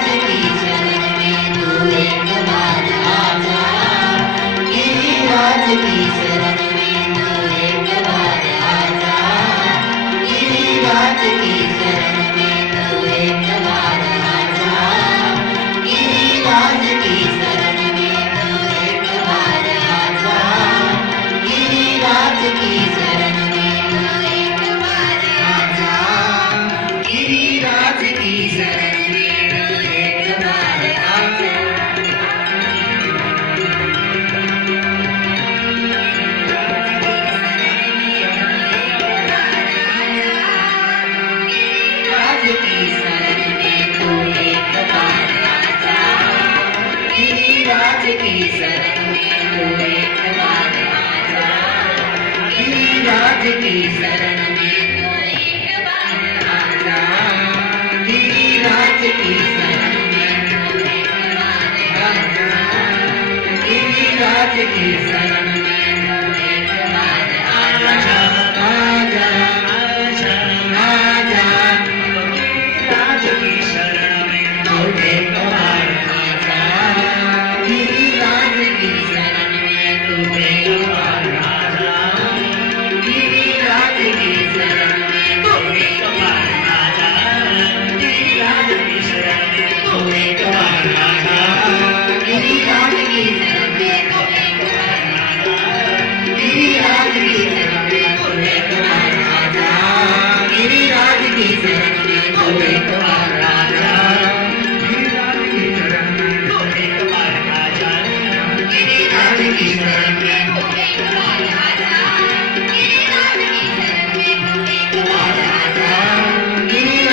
की शरण में तू एक बार आजा, गिरिराज की शरण में तू एक बार आजा, गिरिराज की शरण में तू एक बार आजा, आजा, आजा, आजा, गिरिराज की शरण में तू एक बार आजा, गिरिराज की शरण में तू एक बार आजा, गिरिराज की शरण में तू एक बार आजा, गिरिराज की शरण में तू एक बार आजा, गिरिराज की शरण में तू एक बार आजा, गिरिराज की शरण में तू एक बार आजा, गिरिराज की शरण में तू एक बार आजा, गिरिराज की शरण में तू एक बार आजा, गिरिराज की शरण में तू एक बार आजा, गिरिराज की शरण में तू एक बार आजा,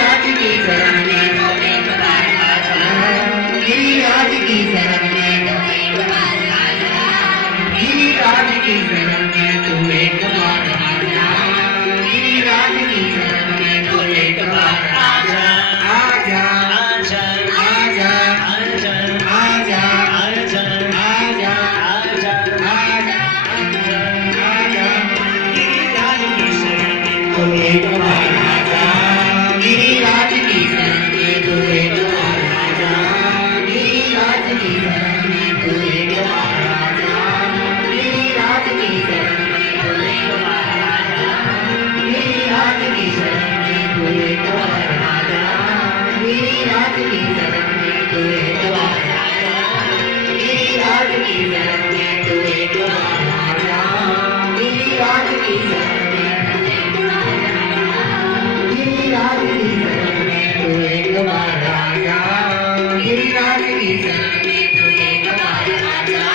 गिरिराज की शरण में तू एक बार आजा, गिरिराज की शरण में तू एक बार आजा, गिरिराज की शरण में तू एक बार आजा, गिरिराज की शरण में तू एक बार आजा, आजा, आजा, आजा, आजा, आजा, आजा, आजा, आजा, आजा, आजा, गिरिराज की शरण में तू एक बार आजा, गिरिराज की शरण में तू एक बार आजा, गिरिराज की शरण में तू एक बार आजा, गिरिराज की शरण में तू एक बार आजा, गिरिराज की शरण में तू एक बार आजा, गिरिराज की शरण में तू एक बार आजा, गिरिराज की शरण में तू एक बार आजा, गिरिराज की शरण में तू एक बार आजा, गिरिराज की शरण में तू एक बार आजा, गिरिराज की शरण में तू एक बार आजा,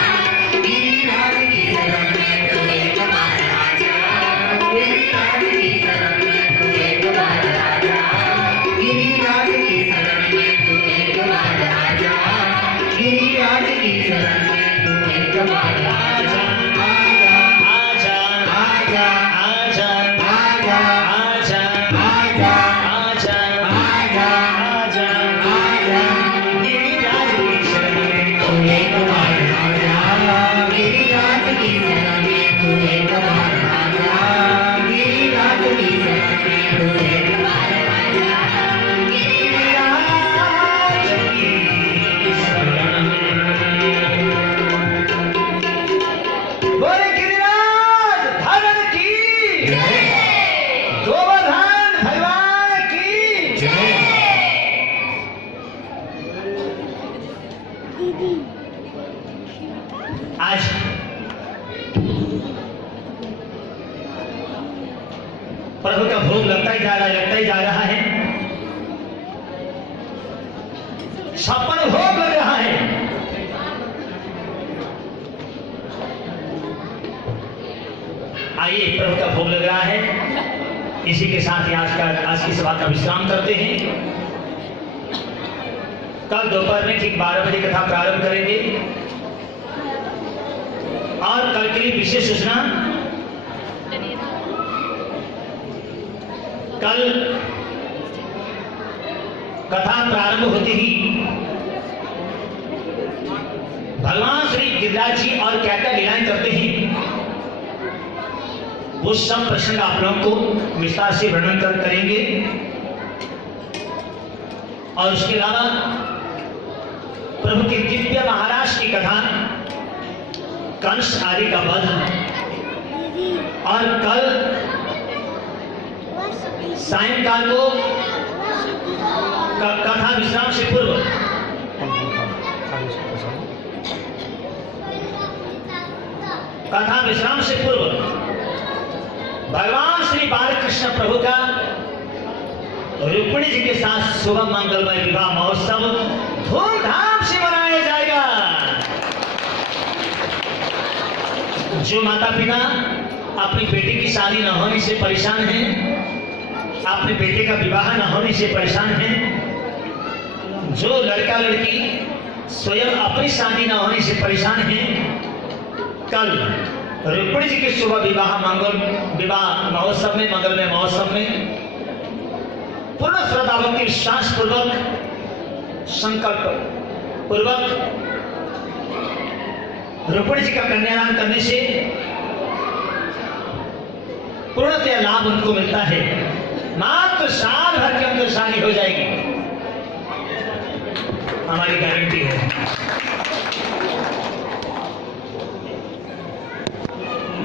गिरिराज की शरण में तू एक बार आजा, गिरिराज की शरण में तू एक बार आजा, गिरिराज की शरण में तू एक बार आजा, गिरिराज की शरण में तू एक बार आजा, आजा, आजा, आजा, आजा, आजा, आजा, आजा, आजा, आजा, आजा, गिरिराज की शरण में तू एक बार आजा, गिरिराज की शरण में तू एक बार आजा, गिरिराज की शरण में तू एक बार आजा, गिरिराज की शरण में। बोले गिरिराज धरण की, गोवर्धन भगवान की। आज प्रभु का भोग लगता ही जा रहा है। 56 भोग लग रहा है। आइए, प्रभु का भोग लग रहा है। इसी के साथ ही आज की सभा का विश्राम करते हैं। कल दोपहर में ठीक 12 बजे कथा प्रारंभ करेंगे और कल के लिए विशेष सूचना, कल कथा प्रारंभ होते ही भगवान श्री गिरिराज जी और क्या क्या लीलाएं करते हैं, वो सब प्रसंग आप लोगों को विस्तार से वर्णन करेंगे। और उसके अलावा प्रभु के दिव्य महाराज की कथा, कंस आदि का वध, और कल सायंकाल को कथा विश्राम से पूर्व भगवान श्री बालकृष्ण प्रभु का रुक्मिणी जी के साथ शुभ मंगलमय विवाह महोत्सव धूमधाम से मनाया जाएगा। जो माता पिता अपनी बेटी की शादी न होने से परेशान हैं, अपने बेटे का विवाह न होने से परेशान हैं, जो लड़का लड़की स्वयं अपनी शादी न होने से परेशान हैं, कल रुक्मिणी जी के शुभ विवाह महोत्सव में, मंगलमय महोत्सव में पूर्ण श्रद्धा भक्ति विश्वास पूर्वक, संकल्प पूर्वक रुक्मिणी जी का कन्यादान करने से पूर्णतः लाभ उनको मिलता है। मात्र साल भर के अंदर शादी हो जाएगी, हमारी गारंटी है।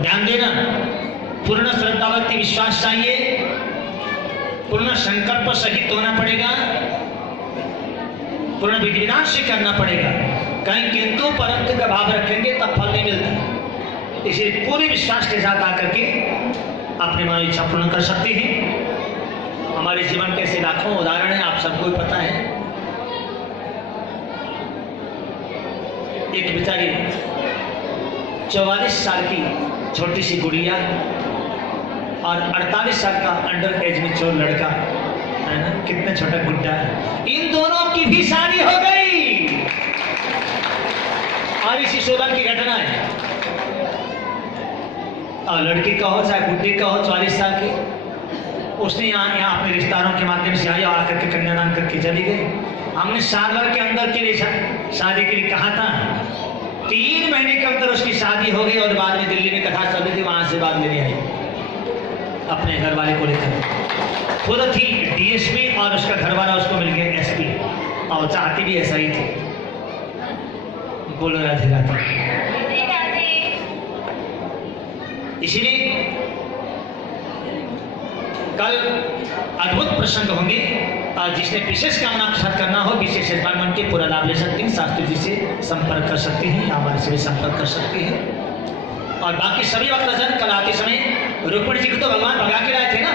ध्यान देना, पूर्ण श्रद्धा भक्ति विश्वास चाहिए, पूर्ण संकल्प सहित होना पड़ेगा, पूर्ण विधि विधान से करना पड़ेगा। कहीं किंतु परंतु का भाव रखेंगे तब फल नहीं मिलता। इसलिए पूरे विश्वास के साथ आकर के अपनी मन इच्छा पूर्ण कर सकते हैं। हमारे जीवन के ऐसे लाखों उदाहरण है, आप सबको भी पता है। एक बेचारी 44 साल की छोटी सी गुड़िया और 48 साल का अंडर एज में चोर लड़का है ना, कितना छोटा गुड्डा है, इन दोनों की भी शादी हो गई। और इसी 16 की घटना है। और लड़की का हो चाहे बुढ़ी का हो 44 साल की, उसने यहाँ अपने रिश्तेदारों के माध्यम से आई और आकर के कन्यादान करके चली गई। हमने साल भर के अंदर के लिए शादी के लिए कहा था, 3 महीने के अंदर उसकी शादी हो गई और बाद में दिल्ली में कथा चल रही थी, वहां से बाद लेने आई अपने घर वाले को लेकर। खुद थी डीएसपी और उसका घर वाला उसको मिल गया एसपी, और चाहती भी ऐसा ही थी। बोलो राधे राधे। इसीलिए कल अद्भुत प्रसंग होंगे, और जिसने विशेष कामना के साथ करना हो विशेष मन के पूरा लाभ ले सकते हैं। शास्त्री जी से संपर्क कर सकते हैं या हमारे से भी संपर्क कर सकते हैं। और बाकी सभी भक्तजन कल आते समय रुक्मिणी जी को तो भगवान भगा के लाए थे ना,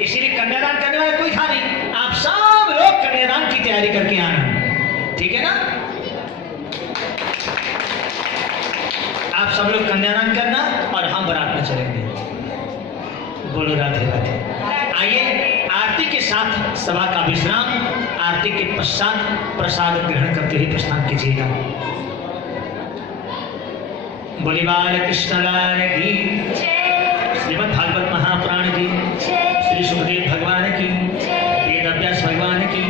इसीलिए कन्यादान करने वाला कोई था नहीं। आप सब लोग कन्यादान की तैयारी करके आना, ठीक है ना? आप सब लोग कन्यादान करना और हम बारात में चलेंगे। बोलो राधे राधे। आइए आरती के साथ सभा का विश्राम, आरती के पश्चात प्रसाद ग्रहण करते हुए प्रस्थान कीजिएगा। बोली बाल कृष्ण लाल की, श्रीमद् भागवत महापुराण की, श्री सुखदेव भगवान की, वेद व्यास भगवान की,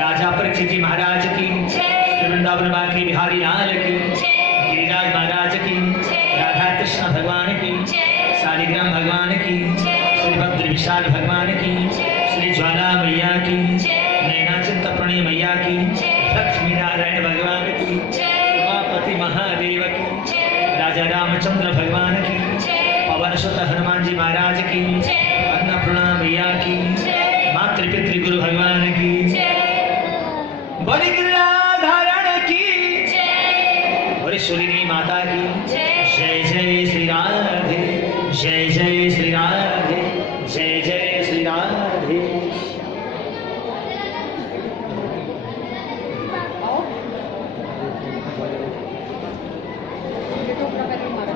राजा परीक्षित जी महाराज की, श्री वृंदावन बांके बिहारी लाल की, गिरिराज महाराज की, राधा कृष्ण भगवान की, शालिग्राम भगवान की, श्री भद्र विशाल भगवान की, श्री ज्वाला मैया की, नैना चिंतपूर्णी मैया की, लक्ष्मी नारायण भगवान की, उमापति महादेव की, राजा रामचंद्र भगवान की, पवन सुत हनुमान जी महाराज की, अन्नपूर्णा मैया की, मातृ पितृ गुरु भगवान की, बड़ी गिरिधारण की, बड़ी सुरीनी माता की। जय जय श्री राधे, जय जय श्री राधे, जय जय श्री राधे।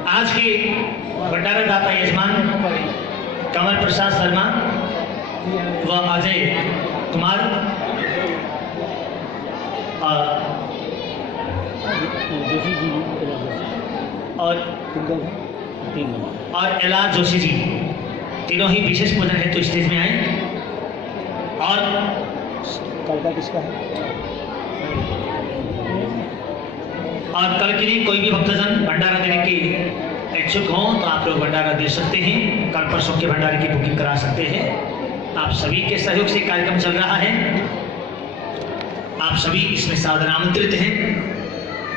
आज के भंडारा दाता यजमान कमल प्रसाद शर्मा व अजय कुमार और एलाज जोशी जी, तीनों ही विशेष पूजन है तो स्टेज में आए। और कल का किसका है? और कल के लिए कोई भी भक्तजन भंडारा देने के इच्छुक हो तो आप लोग भंडारा दे सकते हैं। कल परसों के भंडारे की बुकिंग करा सकते हैं। आप सभी के सहयोग से कार्यक्रम चल रहा है, आप सभी इसमें सादर आमंत्रित हैं।